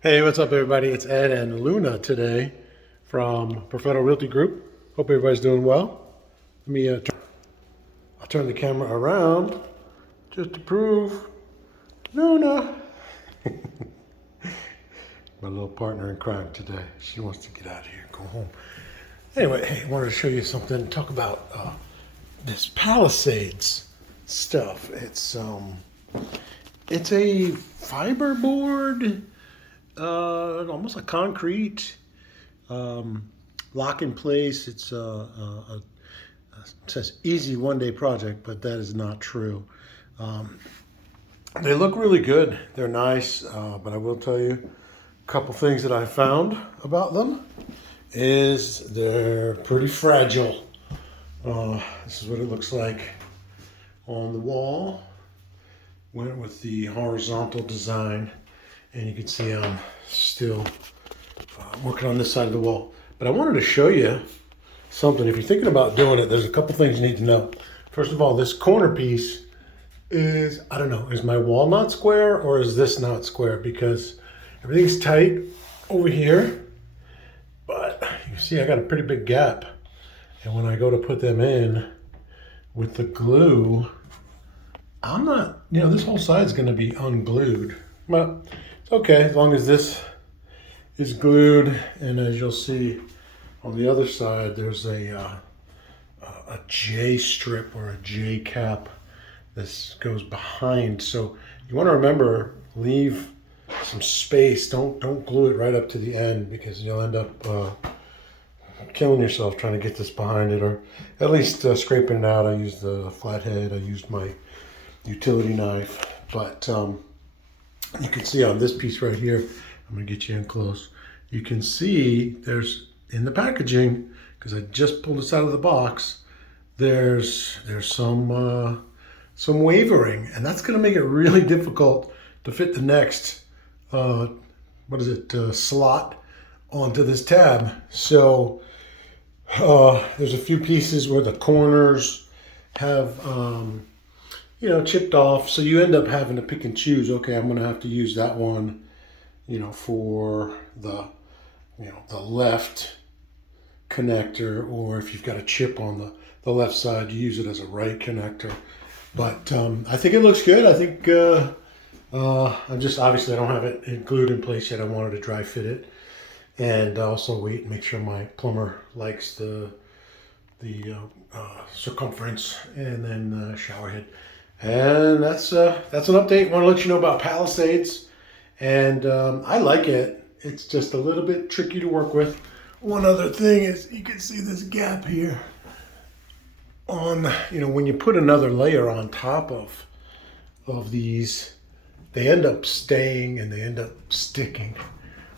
Hey, what's up, everybody? It's Ed and Luna today from Professional Realty Group. Hope everybody's doing well. Let me I'll turn the camera around just to prove Luna, my little partner in crime today. She wants to get out of here, go home. Anyway, hey, I wanted to show you something. Talk about this Palisades stuff. It's a fiber board. Almost like concrete, lock in place. It says easy one-day project, but that is not true. They look really good. They're nice, but I will tell you a couple things that I found about them is they're pretty fragile. This is what it looks like on the wall. Went with the horizontal design. And you can see I'm still working on this side of the wall. But I wanted to show you something. If you're thinking about doing it, there's a couple things you need to know. First of all, this corner piece is, I don't know, is my wall not square or is this not square? Because everything's tight over here. But you see I got a pretty big gap. And when I go to put them in with the glue, I'm not, this whole side's going to be unglued. But okay, as long as this is glued, and as you'll see on the other side, there's a J strip or a J cap. This goes behind, so you want to remember, leave some space. Don't glue it right up to the end because you'll end up killing yourself trying to get this behind it, or at least scraping it out. I used the flathead. I used my utility knife, but you can see on this piece right here, I'm gonna get you in close. You can see there's, in the packaging, because I just pulled this out of the box, there's some wavering, and that's gonna make it really difficult to fit the next, slot onto this tab. So there's a few pieces where the corners have, chipped off. So you end up having to pick and choose. Okay, I'm going to have to use that one, for the, the left connector, or if you've got a chip on the left side, you use it as a right connector. But I think it looks good. I think I'm just, obviously I don't have it glued in place yet. I wanted to dry fit it, and also wait and make sure my plumber likes the circumference, and then shower head. And that's an update. I want to let you know about Palisades, and I like it. It's just a little bit tricky to work with. One other thing is you can see this gap here on, when you put another layer on top of these, they end up staying and they end up sticking.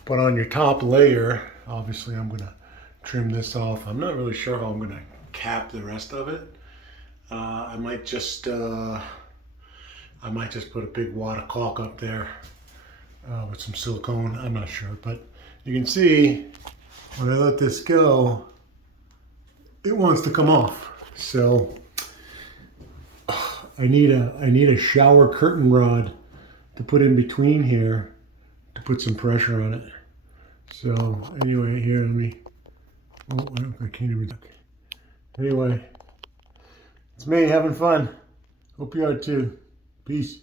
But on your top layer, obviously I'm going to trim this off. I'm not really sure how I'm going to cap the rest of it. I might just put a big wad of caulk up there with some silicone. I'm not sure, but you can see when I let this go, it wants to come off. So I need a shower curtain rod to put in between here to put some pressure on it. So anyway, here, I can't even. Anyway. It's me having fun. Hope you are too. Peace.